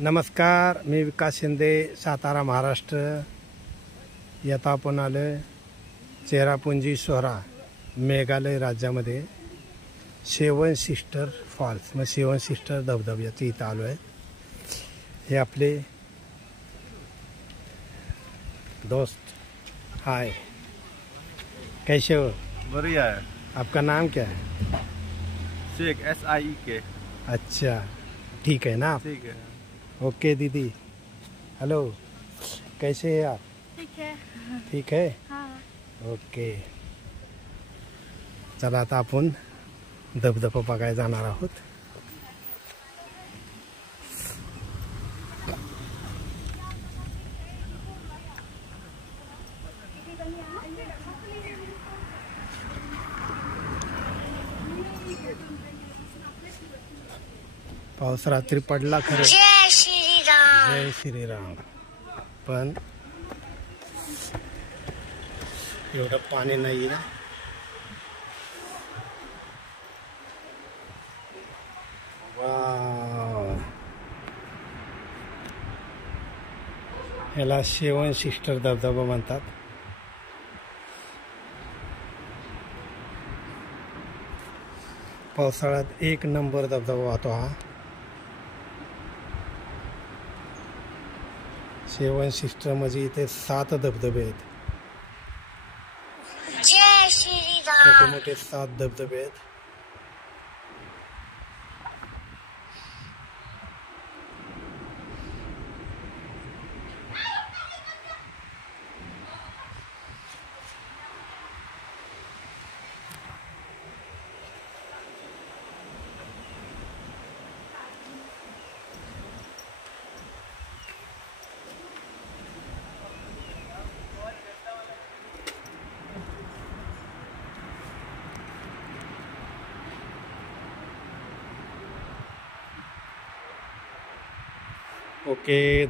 नमस्कार, मी विकास शिंदे, सातारा, महाराष्ट्र. येता आपण आलो चेरापुंजी सोहरा, मेघालय राज्यामध्ये सेवन सिस्टर फॉल्स, मग सेवन सिस्टर धबधब्याचे इथं आलो आहे. हे आपले दोस्त. हाय, कैसे हो? बढ़िया है. आपका नाम क्या है? शेख SIEK. अच्छा, ठीक है ना? ठीक है. ओके दीदी. हेलो, कैसे है आप? ठीक है. ठीक है. हाँ. ओके, चला आता आपण धबधबा बघायला जाणार आहोत. पाऊस रात्री पडला खरं. जय श्रीराम. जय श्रीराम. पण एवढं पाणी नाही आहे. वाव, ह्याला सेवन सिस्टर धबधबा म्हणतात. पावसाळ्यात एक नंबर धबधबा वाहतो हा. सेवन सिस्टर म्हणजे इथे 7 धबधबे आहेत. जय छोटे श्रीराम. मोठे 7 धबधबे आहेत. ओके.